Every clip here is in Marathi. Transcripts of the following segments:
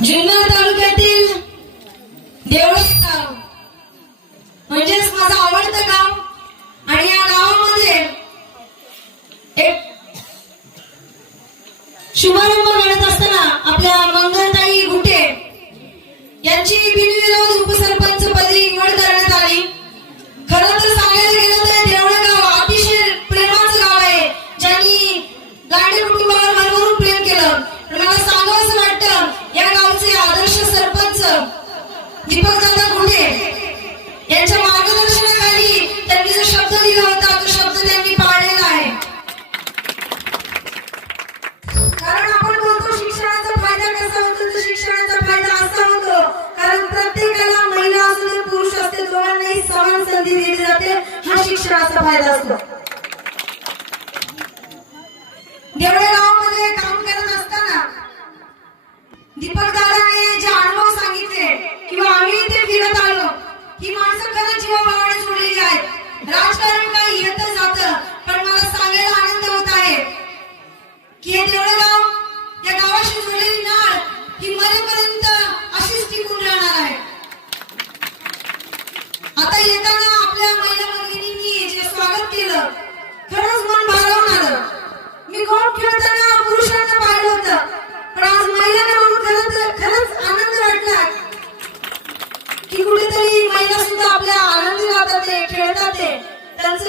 जुन्नर तालुक्यातील देवळे गाव म्हणजेच माझं आवडतं गाव आणि या गावामध्ये एक शुभारंभ मिळत असताना आपल्या मंग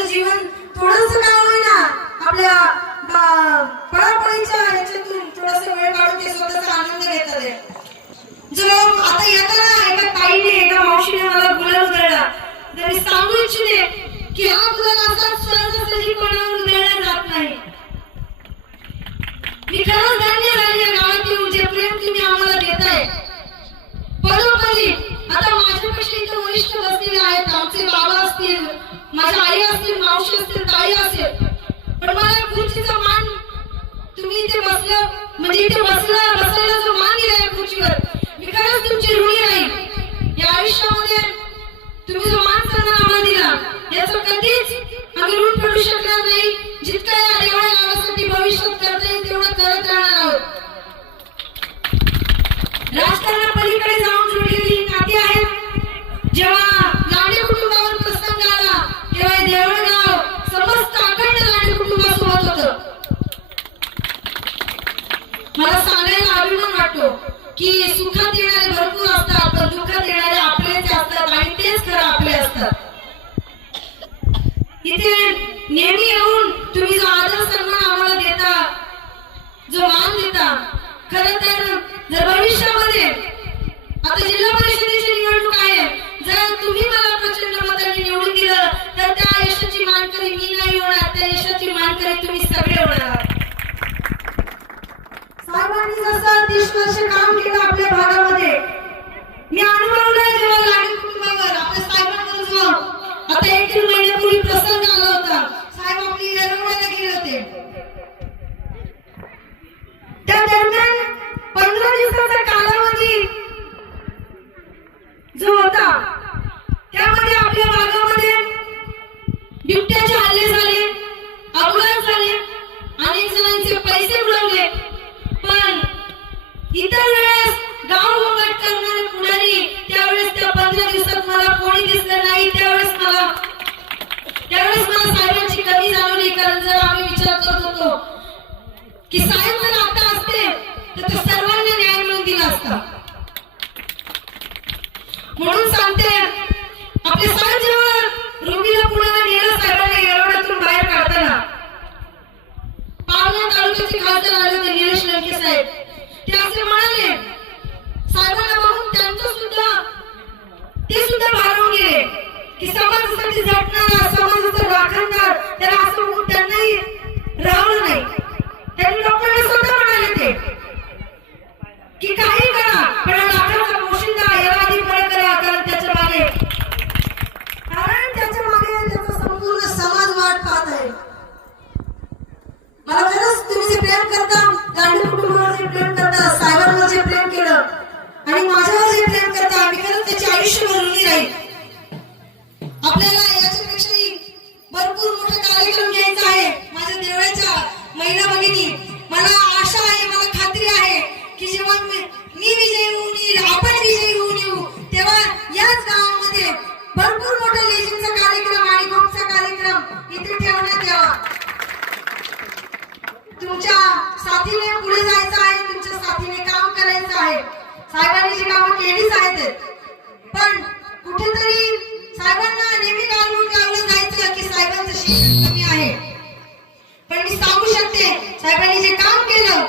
जीवन थोडस काय होईना? आपल्या पळापळीच्या ह्याच्यातून थोडासा वेळ काढून राजकारणापलीकडे जाऊन जोडलेली नाती आहेत. जेव्हा लांडे कुटुंबावर प्रसंग आला तेव्हा देवळगाव समस्त अखंड लांडे कुटुंबासोबत होत. मला सांगायला अभिमान वाटतो की जर भविष्यामध्ये आता जिल्हा परिषदेची निवडणूक आहे जर तुम्ही मला प्रचंड मताने निवडून दिलं तर त्या यशाची मानकरी मी नाही होणार त्या यशाची मानकरी तुम्ही सगळे होणार साहेबांनी जसं तीस वर्ष काम केलं आपल्या भागामध्ये मी अनुभवलं जेव्हा लागेल कुटुंबावर आपल्या साहेबांवर आता एक महिन्यापूर्वी प्रसंग आला होता. स्वातंत्र्याच्या कालावधी जो होता त्यामध्ये आपल्या भागामध्ये बिबट्याचे हल्ले झाले अपघात झाले अनेक जणांचे पैसे उडवले पण इतर वेळेस गावभोगाट करणारे पुढारी त्यावेळेस त्या पंधरा दिवसात मला कोणी दिसलं नाही त्यावेळेस मला त्यावेळेस मला साहेबांची कमी जाणवली कारण जर आम्ही विचार करत होतो की साहेब असतं म्हणून सांगते आपले सर जेव्हा पुण्याला नेलं साहेबांना येरवड्यातून बाहेर काढताना. पाहुण्या तालुक्याचे खासदार आले होते निलेश लंके साहेब. ते असे म्हणाले साहेबांना बघून त्यांचं सुद्धा ते सुद्धा भारावून गेले. की समाजासाठी झटणारा समाजाचा राखणदार त्याला असं साहेबांनी जी कामं केलीच आहेत. पण कुठेतरी साहेबांना नेहमी गालबोट लावलं जायचं की साहेबांचं शिक्षण कमी आहे. पण मी सांगू शकते साहेबांनी जे काम केलं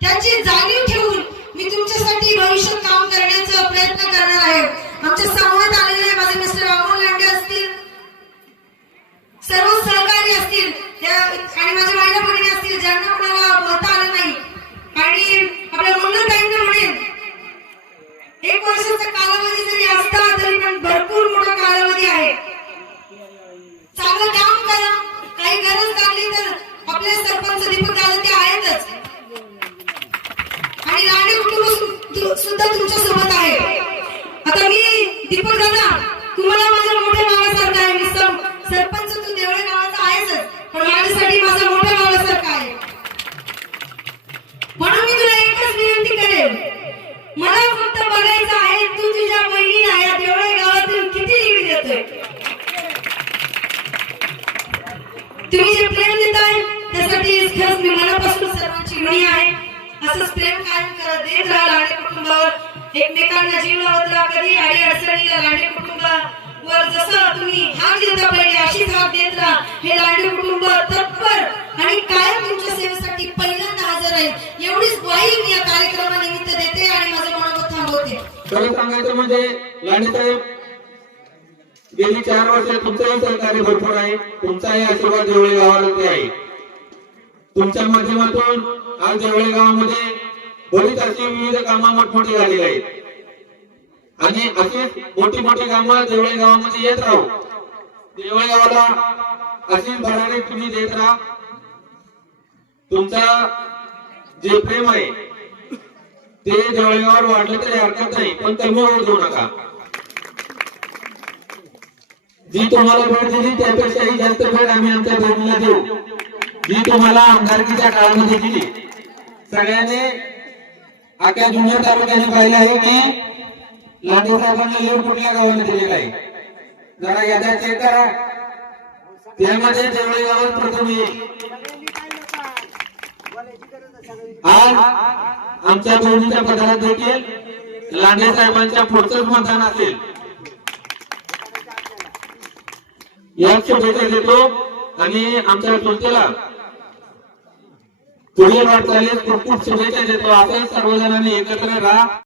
त्याची जाणीव ठेवून लाडे एकमेकांना जीव लावत राहा कधी अडी अडचणीला लाडे कुटुंबावर जसं तुम्ही हात देता पहिले अशीच हात देत राहा हे लाडे कुटुंब तत्पर आणि कायम तुमच्या सेवेसाठी पहिल्यांदा हजर आहे. एवढीच ग्वाही मी या कार्यक्रमानिमित्त देते आणि माझं मनोगत थांबवते. खरं सांगायचं म्हणजे लांडेसाहेब गेली चार वर्ष तुमचंही सहकार्य भरपूर आहे. तुमचाही आशीर्वाद देवळे गावाला आहे. तुमच्या माध्यमातून आज देवळे गावामध्ये बरीच अशी विविध कामं मोठमोठी झालेली आहेत. आणि अशीच मोठी मोठी कामं देवळे गावामध्ये येत राहू. देवळे गावाला अशीच भरारी तुम्ही देत राहा. तुमचा जे प्रेम आहे ते जवळगावर वाढलं तरी हरकत नाही पण कमी होऊ देऊ नका. जी तुम्हाला भेट दिली त्यापेक्षाही जास्त भेट आम्ही आमच्या बहिणीला देऊ. जी तुम्हाला आमदारकीच्या काळामध्ये दिली सगळ्यांनी आख्या जुन्नर तालुक्याने पाहिलं आहे की लांडे साहेबांना लीड कुठल्या गावाने दिलेला आहे? जरा याद्या चेक करा. त्यामध्ये जेवढे गावात प्रथम आज आमच्या बहिणीच्या पदाला देखील लांडे साहेबांच्या पुढचंच मतदान असेल. याच शुभेच्छा देतो आणि आमच्या संस्थेला पुढे वाटचालीस खूप खूप शुभेच्छा देतो. आपण सर्वजणांनी एकत्र राहा.